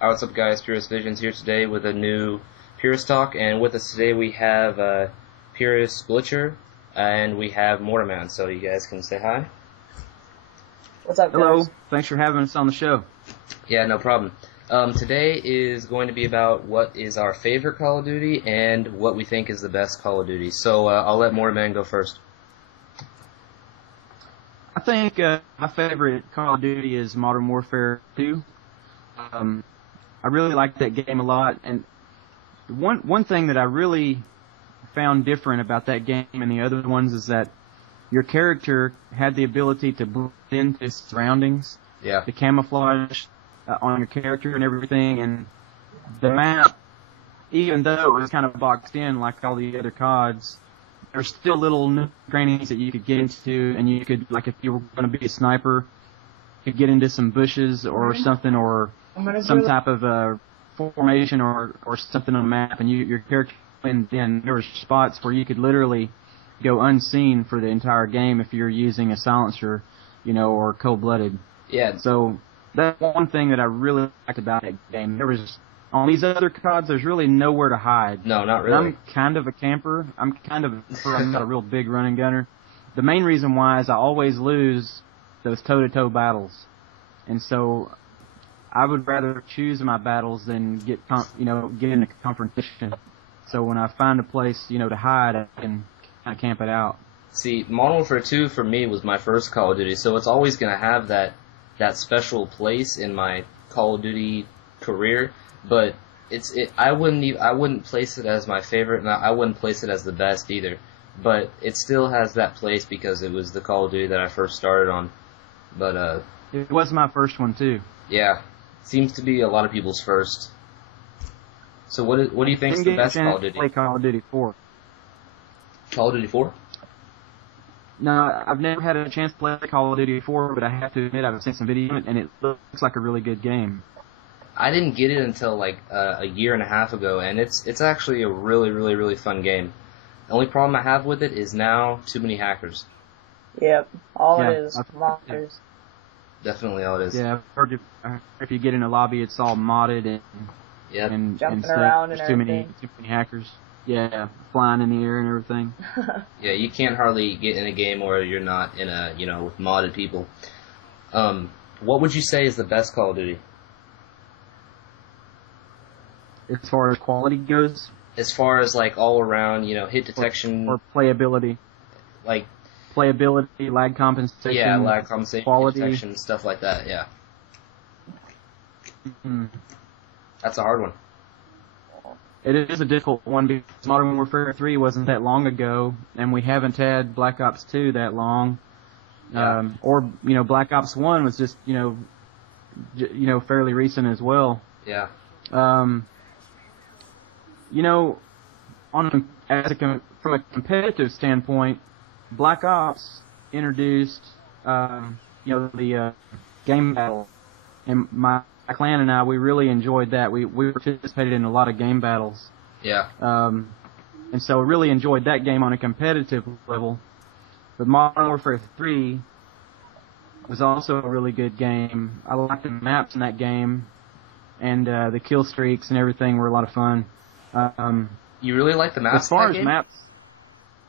What's up, guys? Purist Visions here today with a new Purist Talk, and with us today we have Purist Glitcher, and we have Mortarman, so you guys can say hi. What's up, guys? Hello. Thanks for having us on the show. Yeah, no problem. Today is going to be about what is our favorite Call of Duty and what we think is the best Call of Duty. So I'll let Mortarman go first. I think my favorite Call of Duty is Modern Warfare 2. I really like that game a lot, and one thing that I really found different about that game and the other ones is that your character had the ability to blend into his surroundings, the camouflage on your character and everything, and the map, even though it was kind of boxed in like all the other CODs, there's still little crannies that you could get into, and you could, like if you were going to be a sniper, you could get into some bushes or something, or some type of formation or something on the map, and your character blended in. There were spots where you could literally go unseen for the entire game if you're using a silencer, or cold-blooded. Yeah. So that's one thing that I really liked about that game. There was, on these other CODs, there's really nowhere to hide. No, not really. And I'm kind of a camper. I'm not a real big running gunner. The main reason why is I always lose those toe-to-toe battles. And so I would rather choose my battles than get into confrontation. So when I find a place, to hide, I can kind of camp it out. See, Modern Warfare 2 for me was my first Call of Duty, so it's always going to have that special place in my Call of Duty career. But I wouldn't place it as my favorite, and I wouldn't place it as the best either. But it still has that place because it was the Call of Duty that I first started on. But it was my first one too. Yeah, seems to be a lot of people's first. So what do you think is the best Call of Duty? Play Call of Duty 4. Call of Duty 4? No, I've never had a chance to play Call of Duty 4, but I have to admit I've seen some video and it looks like a really good game. I didn't get it until like a year and a half ago, and it's actually a really, really, really fun game. The only problem I have with it is now too many hackers. Yep, it is modders. Definitely all it is. Yeah, I've heard if you get in a lobby, it's all modded and jumping around and there's everything. Too many hackers. Yeah, flying in the air and everything. Yeah, you can't hardly get in a game where you're not in a with modded people. What would you say is the best Call of Duty? As far as quality goes? As far as like all around, hit detection or playability. Like playability, lag compensation. Yeah, lag compensation, quality, detection, stuff like that. Yeah. Mm-hmm. That's a hard one. It is a difficult one because Modern Warfare 3 wasn't that long ago, and we haven't had Black Ops 2 that long. Yeah. Or Black Ops 1 was just fairly recent as well. Yeah. From a competitive standpoint, Black Ops introduced the game battle, and my clan and I, we really enjoyed that. We participated in a lot of game battles. Yeah. And so we really enjoyed that game on a competitive level. But Modern Warfare 3 was also a really good game. I liked the maps in that game, and the kill streaks and everything were a lot of fun. You really like the maps? As far in that as game? maps,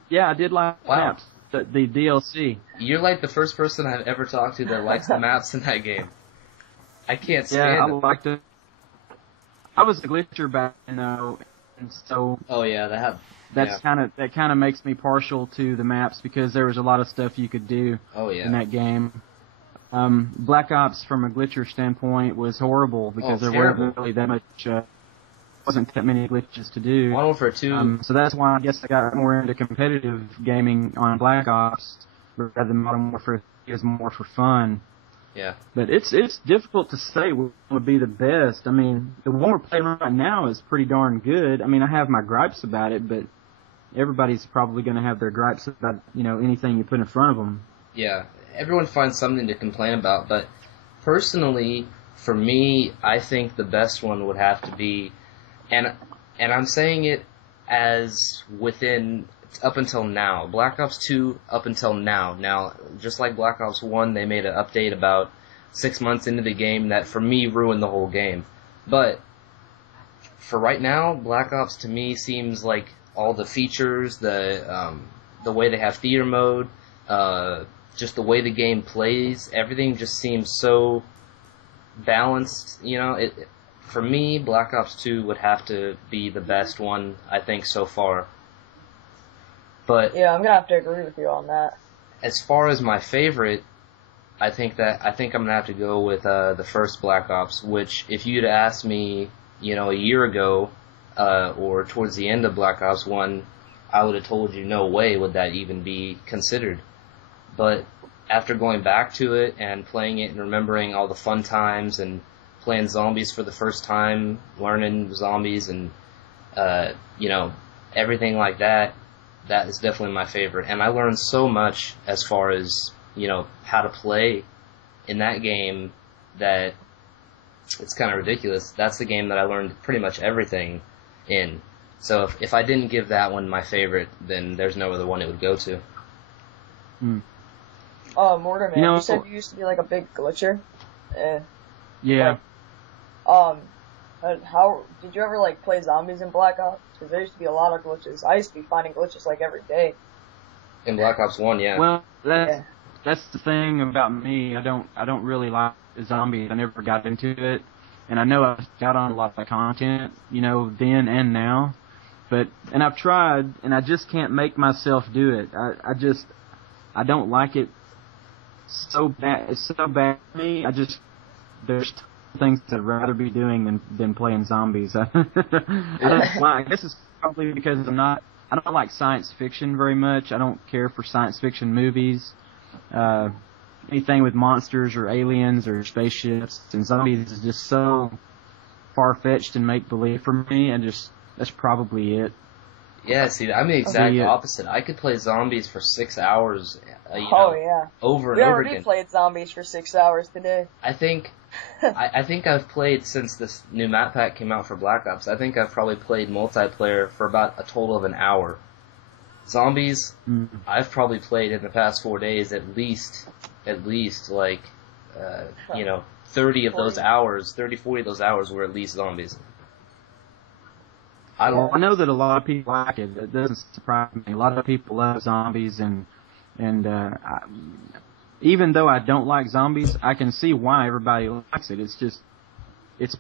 yeah, I did like maps. The DLC. You're like the first person I've ever talked to that likes the maps in that game. I can't stand I liked it. I was a glitcher back then, though, and so. Oh yeah, that kind of makes me partial to the maps because there was a lot of stuff you could do. In that game. Black Ops, from a glitcher standpoint, was horrible because there weren't really that much. Wasn't that many glitches to do. Modern Warfare 2. So that's why I guess I got more into competitive gaming on Black Ops rather than Modern Warfare 3 is more for fun. Yeah. But it's difficult to say what would be the best. I mean, the one we're playing right now is pretty darn good. I mean, I have my gripes about it, but everybody's probably going to have their gripes about, anything you put in front of them. Yeah. Everyone finds something to complain about, but personally, for me, I think the best one would have to be, and I'm saying it as within up until now. Black Ops 2 up until now. Now, just like Black Ops 1, they made an update about 6 months into the game that, for me, ruined the whole game. But for right now, Black Ops to me seems like all the features, the way they have theater mode, just the way the game plays, everything just seems so balanced. You know, for me, Black Ops 2 would have to be the best one, I think, so far. But yeah, I'm gonna have to agree with you on that. As far as my favorite, I think I'm gonna have to go with the first Black Ops, which if you'd asked me, you know, a year ago, or towards the end of Black Ops 1, I would have told you no way would that even be considered. But after going back to it and playing it and remembering all the fun times and playing zombies for the first time, learning zombies and, you know, everything like that, that is definitely my favorite. And I learned so much as far as, you know, how to play in that game that it's kind of ridiculous. That's the game that I learned pretty much everything in. So if I didn't give that one my favorite, then there's no other one it would go to. Mortarman, you said you used to be like a big glitcher. Yeah. How did you ever like play zombies in Black Ops? Because there used to be a lot of glitches. I used to be finding glitches like every day. In Black Ops 1, yeah. Well, that's the thing about me. I don't really like zombies. I never got into it, and I know I've got on a lot of content, you know, then and now. And I've tried, and I just can't make myself do it. I don't like it so bad. It's so bad for me. There's things I'd rather be doing than playing zombies. I guess it's probably because I don't like science fiction very much. I don't care for science fiction movies. Anything with monsters or aliens or spaceships and zombies is just so far-fetched and make-believe for me, and that's probably it. Yeah, see, I'm the exact opposite. I could play zombies for 6 hours, over and over again. We already played zombies for 6 hours today. I think I've played, since this new map pack came out for Black Ops, I think I've probably played multiplayer for about a total of an hour. Zombies, I've probably played in the past 4 days at least like, 30 of those hours, 30, 40 of those hours were at least zombies. I know that a lot of people like it. It doesn't surprise me. A lot of people love zombies, and even though I don't like zombies, I can see why everybody likes it. It's just it's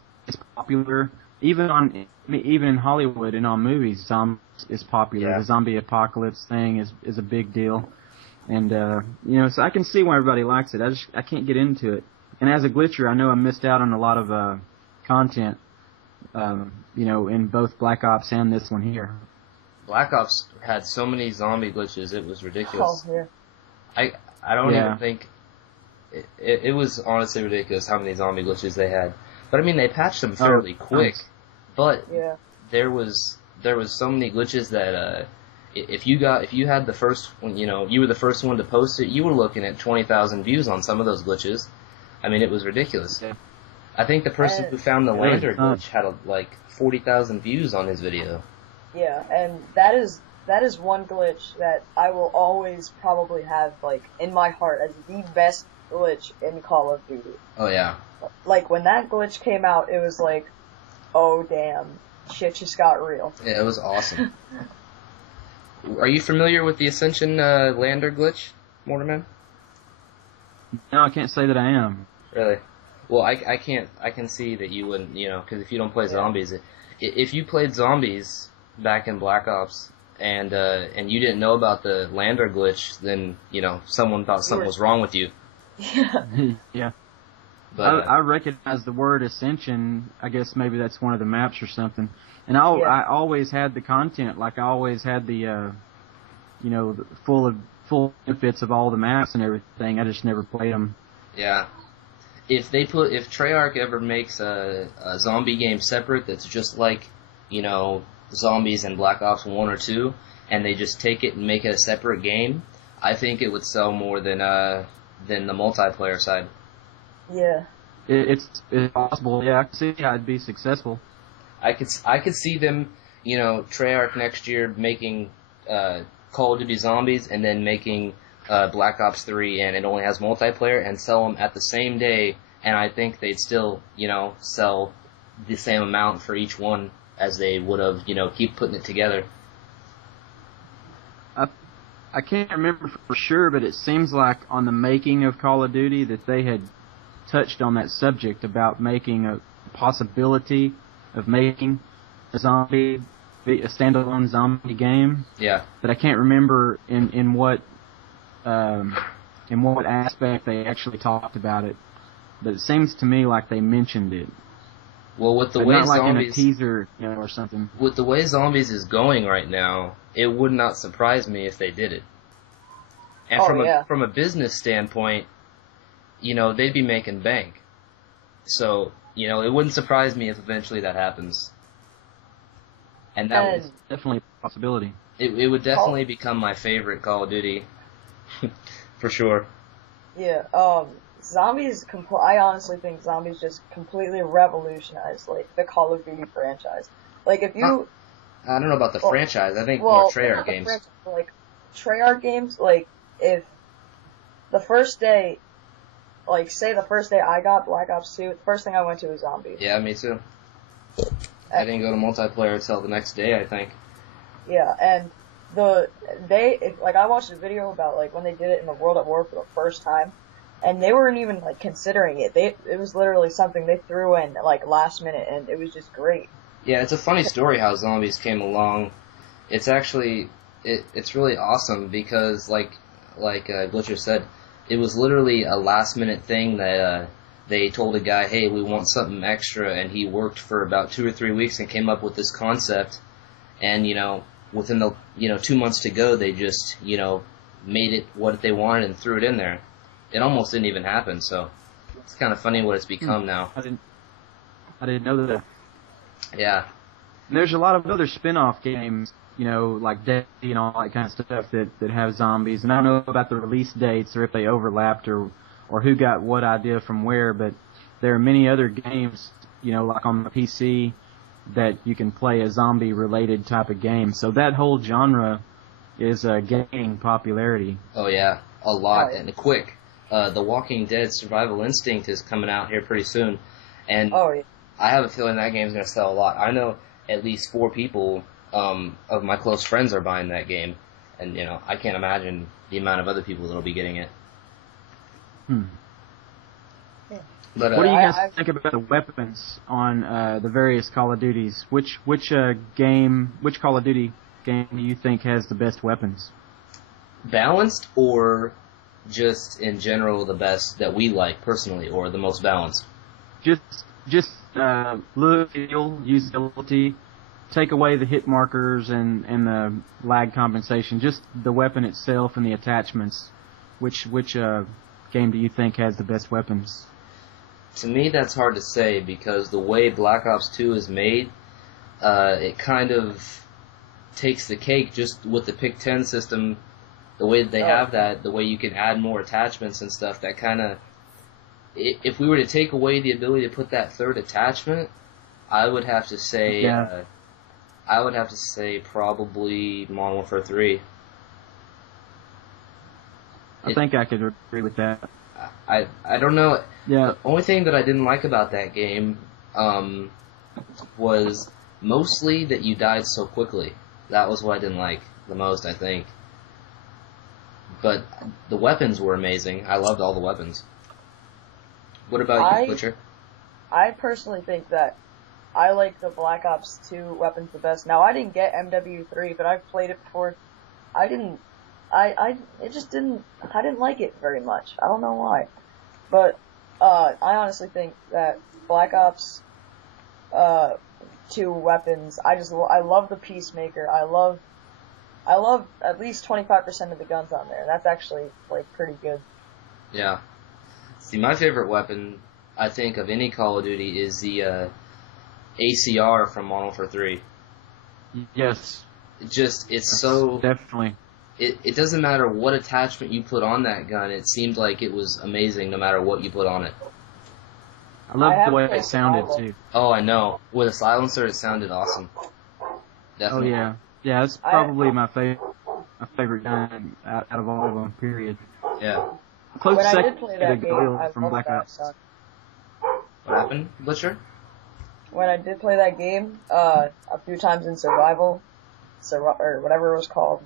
popular. Even in Hollywood and on movies, zombies is popular. Yeah. The zombie apocalypse thing is a big deal, and so I can see why everybody likes it. I can't get into it. And as a glitcher, I know I missed out on a lot of content. In both Black Ops and this one here. Black Ops had so many zombie glitches, it was ridiculous. Oh, yeah. I don't even think... It was honestly ridiculous how many zombie glitches they had. But I mean, they patched them fairly quick. But there was so many glitches that if you had the first one, you were the first one to post it, you were looking at 20,000 views on some of those glitches. I mean, it was ridiculous. Yeah. I think the person who found the lander glitch had like 40,000 views on his video. Yeah, and that is one glitch that I will always probably have like in my heart as the best glitch in Call of Duty. Oh yeah. Like when that glitch came out, it was like, oh damn, shit just got real. Yeah, it was awesome. Are you familiar with the Ascension lander glitch, Mortarman? No, I can't say that I am. Really? Well, I can see that you wouldn't, because if you don't play zombies, if you played zombies back in Black Ops and you didn't know about the lander glitch, then, someone thought something was wrong with you. Yeah. Yeah. But, I recognize the word Ascension. I guess maybe that's one of the maps or something. And I always had the content, like I always had the, the full benefits of all the maps and everything. I just never played them. Yeah. If Treyarch ever makes a zombie game separate that's just like, zombies in Black Ops 1 or 2, and they just take it and make it a separate game, I think it would sell more than the multiplayer side. Yeah. It's possible. Yeah, I can see how it'd be successful. I could see them, Treyarch next year making Call of Duty Zombies and then making Black Ops 3 and it only has multiplayer and sell them at the same day, and I think they'd still, sell the same amount for each one as they would have, keep putting it together. I can't remember for sure, but it seems like on the making of Call of Duty that they had touched on that subject about making a possibility of making a standalone zombie game. Yeah. But I can't remember in what aspect they actually talked about it. But it seems to me like they mentioned it. Well, with the but way not like zombies, in a teaser, or something. With the way zombies is going right now, it would not surprise me if they did it. And from a business standpoint, they'd be making bank. So, it wouldn't surprise me if eventually that happens. And that was definitely a possibility. It would definitely become my favorite Call of Duty. For sure. Yeah, Zombies, I honestly think Zombies just completely revolutionized, like, the Call of Duty franchise. Like, if you... I don't know about the franchise, I think more Treyarch games. Like, Treyarch games, like, if the first day, like, say the first day I got Black Ops 2, the first thing I went to was Zombies. Yeah, me too. I didn't go to multiplayer until the next day, I think. Yeah, and I watched a video about, like, when they did it in the World at War for the first time, and they weren't even, like, considering it. It was literally something they threw in, like, last minute, and it was just great. Yeah, it's a funny story how Zombies came along. It's actually, it's really awesome because, like Glitcher said, it was literally a last minute thing that, they told a guy, hey, we want something extra, and he worked for about 2 or 3 weeks and came up with this concept, and, within the, 2 months to go, they just, made it what they wanted and threw it in there. It almost didn't even happen, so it's kind of funny what it's become now. I didn't know that. Yeah. And there's a lot of other spin-off games, like Dead and all that kind of stuff that have zombies, and I don't know about the release dates or if they overlapped or who got what idea from where, but there are many other games, like on the PC that you can play a zombie-related type of game. So that whole genre is gaining popularity. Oh, yeah. A lot, and quick. The Walking Dead Survival Instinct is coming out here pretty soon, and I have a feeling that game's going to sell a lot. I know at least 4 people of my close friends are buying that game, and, I can't imagine the amount of other people that'll be getting it. But, what do you guys think about the weapons on the various Call of Duties? Which Call of Duty game do you think has the best weapons? Balanced, or just in general the best that we like personally, or the most balanced? Just look, feel, usability, take away the hit markers and the lag compensation. Just the weapon itself and the attachments. Which game do you think has the best weapons? To me, that's hard to say because the way Black Ops 2 is made, it kind of takes the cake just with the Pick 10 system. The way that they have that, the way you can add more attachments and stuff, that kind of... If we were to take away the ability to put that third attachment, I would have to say... probably Modern Warfare 3. I think I could agree with that. I don't know. Yeah. The only thing that I didn't like about that game was mostly that you died so quickly. That was what I didn't like the most, I think. But the weapons were amazing. I loved all the weapons. What about you, Butcher? I personally think that I like the Black Ops 2 weapons the best. Now, I didn't get MW3, but I've played it before. I didn't like it very much. I don't know why. But, I honestly think that Black Ops, 2 weapons, I love the Peacemaker. I love at least 25% of the guns on there. That's actually, like, pretty good. Yeah. See, my favorite weapon, I think, of any Call of Duty is the, ACR from Modern Warfare 3. Yes. It's so... Definitely. It doesn't matter what attachment you put on that gun, it seemed like it was amazing no matter what you put on it. I love the way it sounded, too. Oh, I know. With a silencer, it sounded awesome. Definitely. Oh, yeah. Yeah, it's probably my favorite gun out of all of them, period. Yeah. Close when second I did play that game, I from loved Black that Ops. gun. What happened, Butcher? when I did play that game, a few times in survival, or whatever it was called,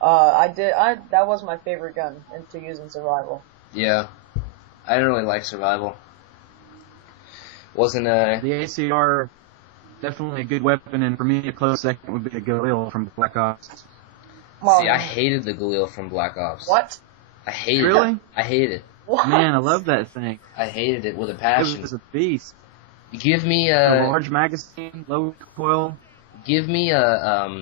that was my favorite gun to use in survival. Yeah. I didn't really like survival. Wasn't The ACR, definitely a good weapon, and for me, a close second would be the Galil from Black Ops. See, I hated the Galil from Black Ops. What? I hated Really? it. I hated it. What? Man, I love that thing. I hated it with a It passion. was a beast. Give me A a large magazine, low recoil. give me a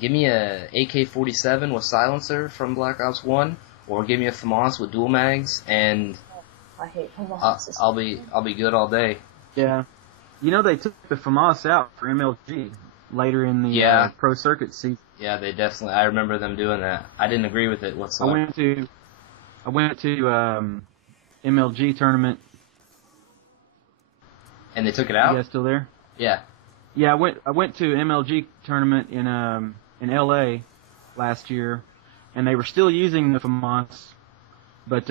AK-47 with silencer from Black Ops 1, or give me a FAMAS with dual mags, and I hate FAMAS. I'll be good all day. Yeah. You know, they took the FAMAS out for MLG later in the Pro Circuit season. Yeah, they definitely. I remember them doing that. I didn't agree with it whatsoever. I went to MLG tournament. And they took it You out? guys still there? Yeah. Yeah, I went to MLG tournament in LA last year, and they were still using the FAMAS, but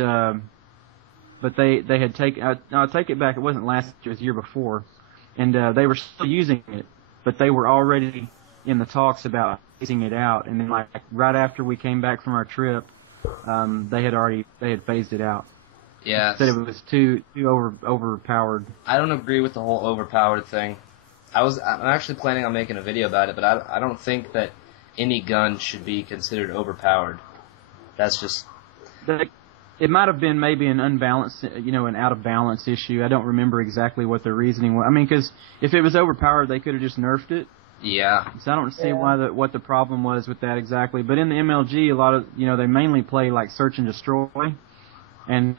they had taken. No, I take it back. It wasn't last year; it was the year before, and they were still using it, but they were already in the talks about phasing it out. And then, like right after we came back from our trip, they had phased it out. Yeah. Said it was too overpowered. I don't agree with the whole overpowered thing. I'm actually planning on making a video about it, but I don't think that any gun should be considered overpowered. That's just... It might have been maybe an unbalanced, an out of balance issue. I don't remember exactly what their reasoning was. I mean, because if it was overpowered, they could have just nerfed it. Yeah. So I don't see what the problem was with that exactly. But in the MLG, a lot of, they mainly play like search and destroy, and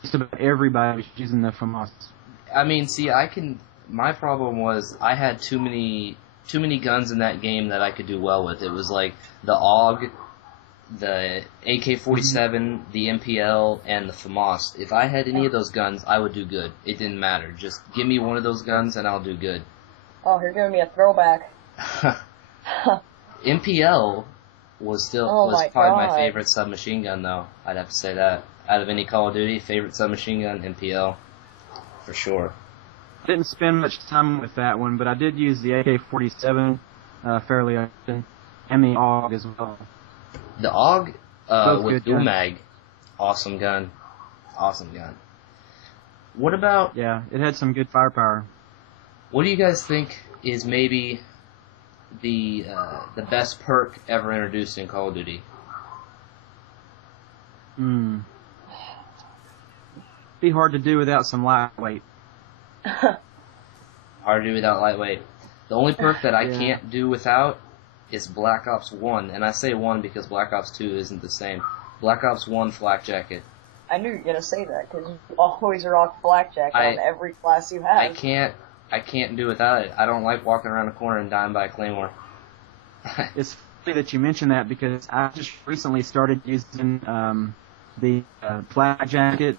just about everybody was using the FAMAS. I mean, see, my problem was I had too many guns in that game that I could do well with. It was like the AUG, the AK-47, the MPL, and the FAMAS. If I had any of those guns, I would do good. It didn't matter. Just give me one of those guns and I'll do good. Oh, you're giving me a throwback. MPL was probably my favorite submachine gun, though. I'd have to say that. Out of any Call of Duty, favorite submachine gun, MPL. For sure. Didn't spend much time with that one, but I did use the AK-47 fairly often, and the AUG as well. The AUG with dual guns. mag, awesome gun. Awesome gun. What about... Yeah, it had some good firepower. What do you guys think is maybe the best perk ever introduced in Call of Duty? Be hard to do without some lightweight. Hard to do without lightweight. The only perk that I can't do without is Black Ops 1, and I say 1 because Black Ops 2 isn't the same. Black Ops 1 flak jacket. I knew you were gonna say that because you always rock flak jacket on every class you have. I can't do without it. I don't like walking around a corner and dying by a claymore. It's funny that you mentioned that because I just recently started using the flak jacket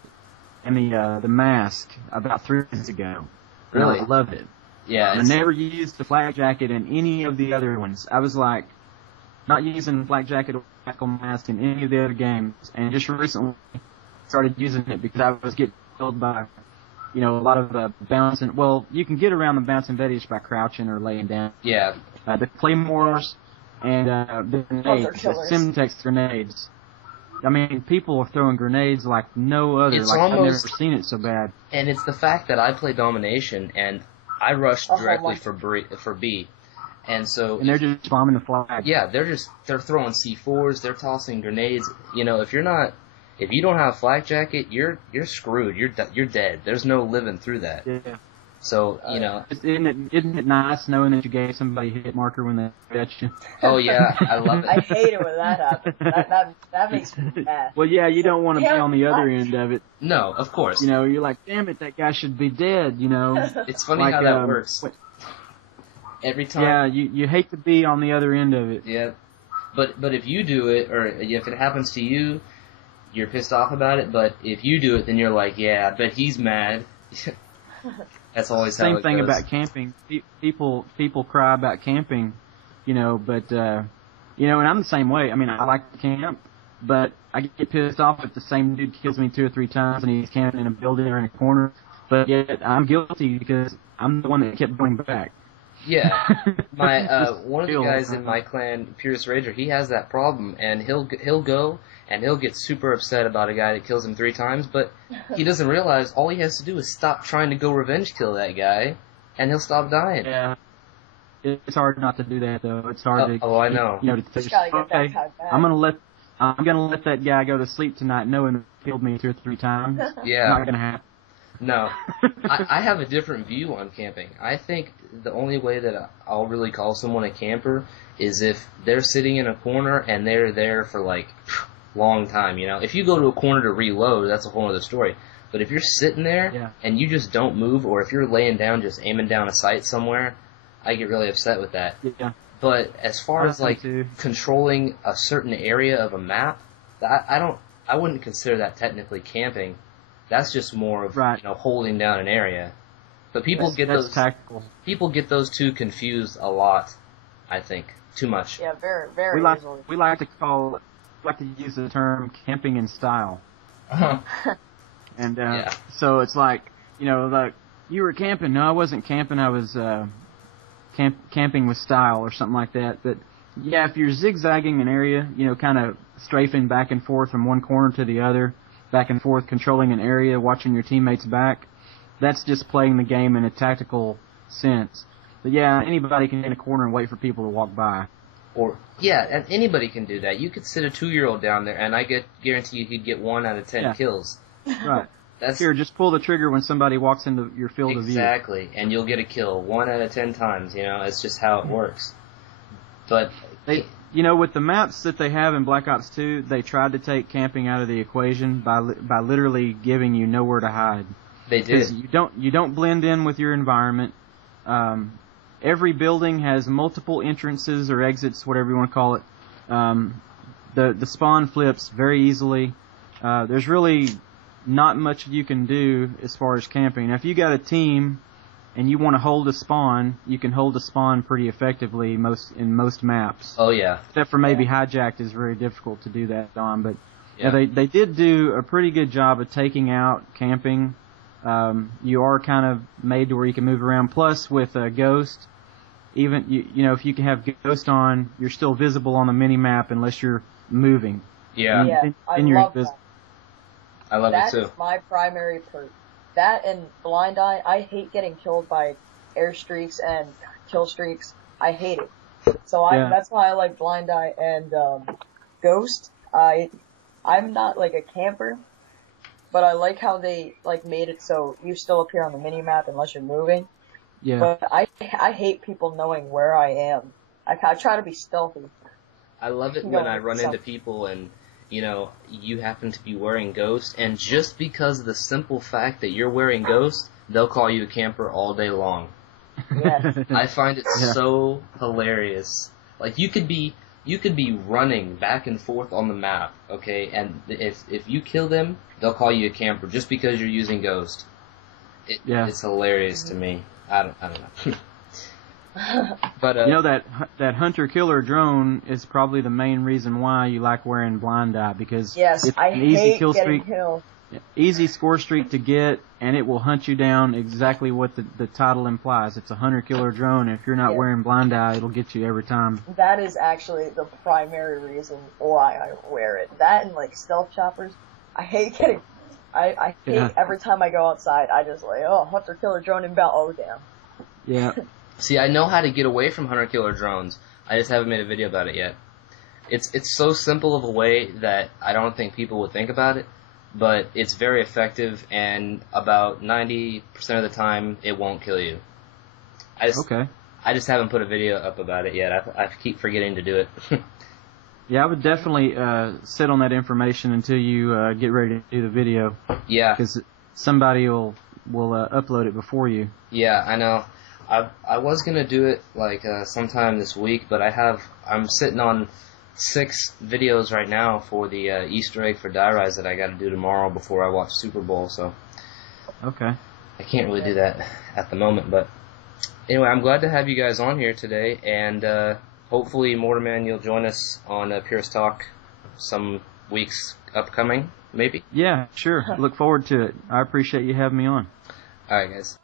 and the mask about 3 years ago. Really? I love it. Yeah. I never used the flak jacket in any of the other ones. I was like, not using flak jacket or tackle mask in any of the other games, and just recently started using it because I was getting killed by, a lot of bouncing. Well, you can get around the bouncing Betty by crouching or laying down. Yeah. The claymores and the grenades, the Simtex grenades. I mean, people are throwing grenades like no other. It's I've never seen it so bad. And it's the fact that I play Domination, and I rushed directly for B. And so... And they're just bombing the flag. Yeah, they're throwing C4s, they're tossing grenades. If you don't have a flak jacket, you're screwed. You're dead. There's no living through that. Yeah. So, Isn't it nice knowing that you gave somebody a hit marker when they hit you? Oh, yeah, I love it. I hate it when that happens. That makes me mad. Well, yeah, you don't want to be on the other end of it. No, of course. You're like, damn it, that guy should be dead, It's funny how that works. Every time. Yeah, you hate to be on the other end of it. Yeah. But if you do it, or if it happens to you, you're pissed off about it, but if you do it, then you're like, yeah, I bet he's mad. That's always how it goes. Same thing about camping. People cry about camping, but, and I'm the same way. I mean, I like to camp, but I get pissed off if the same dude kills me 2 or 3 times and he's camping in a building or in a corner. But yet I'm guilty because I'm the one that kept going back. Yeah, my one of the guys in my clan, Purist Rager, he has that problem, and he'll go and he'll get super upset about a guy that kills him 3 times, but he doesn't realize all he has to do is stop trying to go revenge kill that guy, and he'll stop dying. Yeah, it's hard not to do that though. It's hard to. Oh, I know. To just gotta get that guy back. I'm gonna let that guy go to sleep tonight, knowing he killed me 2 or 3 times. Yeah, not gonna happen. No, I have a different view on camping. I think the only way that I'll really call someone a camper is if they're sitting in a corner and they're there for like long time. You know, if you go to a corner to reload, that's a whole other story. But if you're sitting there and you just don't move, or if you're laying down just aiming down a sight somewhere, I get really upset with that. Yeah. But as far as like controlling a certain area of a map, I wouldn't consider that technically camping. That's just more of holding down an area. But people get those two confused a lot. I think too much. Yeah, very, very easily. We like to use the term camping in style. And so it's like like you were camping. No, I wasn't camping. I was camping with style or something like that. But yeah, if you're zigzagging an area, kind of strafing back and forth from one corner to the other, back and forth, controlling an area, watching your teammates back, that's just playing the game in a tactical sense. But yeah, anybody can get in a corner and wait for people to walk by. And anybody can do that. You could sit a 2-year-old down there, and I guarantee you he'd get 1 out of 10 kills. Right. Here, just pull the trigger when somebody walks into your field of view. Exactly, and you'll get a kill 1 out of 10 times. It's just how it works. But with the maps that they have in Black Ops 2, they tried to take camping out of the equation by literally giving you nowhere to hide. They did. You don't blend in with your environment. Every building has multiple entrances or exits, whatever you want to call it. The spawn flips very easily. There's really not much you can do as far as camping. Now, if you got a team and you want to hold a spawn, you can hold a spawn pretty effectively in most maps. Oh yeah. Except for maybe Hijacked is very difficult to do that on, but they did do a pretty good job of taking out camping. You are kind of made to where you can move around. Plus, with Ghost, even if you can have Ghost on, you're still visible on the mini map unless you're moving. Yeah. I love that. I love it too. That is my primary perk. That and Blind Eye. I hate getting killed by airstreaks and kill streaks. I hate it. So that's why I like Blind Eye and Ghost. I'm not like a camper, but I like how they made it so you still appear on the mini map unless you're moving. Yeah. But I hate people knowing where I am. I try to be stealthy. I love it when I run into people and you happen to be wearing Ghost, and just because of the simple fact that you're wearing Ghost, they'll call you a camper all day long. Yes. I find it so hilarious. Like you could be running back and forth on the map, okay, and if you kill them, they'll call you a camper just because you're using Ghost. It's hilarious to me. I don't know. But that hunter-killer drone is probably the main reason why you like wearing Blind Eye, because it's I an easy hate kill getting streak, killed. easy score streak to get, and it will hunt you down exactly what the title implies. It's a hunter-killer drone, and if you're not wearing Blind Eye, it'll get you every time. That is actually the primary reason why I wear it. That and stealth choppers. I hate getting. I hate every time I go outside. I just hunter-killer drone inbound. Oh damn. Yeah. See, I know how to get away from hunter-killer drones. I just haven't made a video about it yet. It's so simple of a way that I don't think people would think about it, but it's very effective, and about 90% of the time, it won't kill you. I just haven't put a video up about it yet. I keep forgetting to do it. Yeah, I would definitely sit on that information until you get ready to do the video. Yeah. Because somebody will upload it before you. Yeah, I know. I was gonna do it sometime this week, but I'm sitting on 6 videos right now for the Easter egg for Die Rise that I got to do tomorrow before I watch Super Bowl. So okay, I can't really do that at the moment. But anyway, I'm glad to have you guys on here today, and hopefully, Mortarman, you'll join us on Purist Talk some weeks upcoming, maybe. Yeah, sure. Look forward to it. I appreciate you having me on. All right, guys.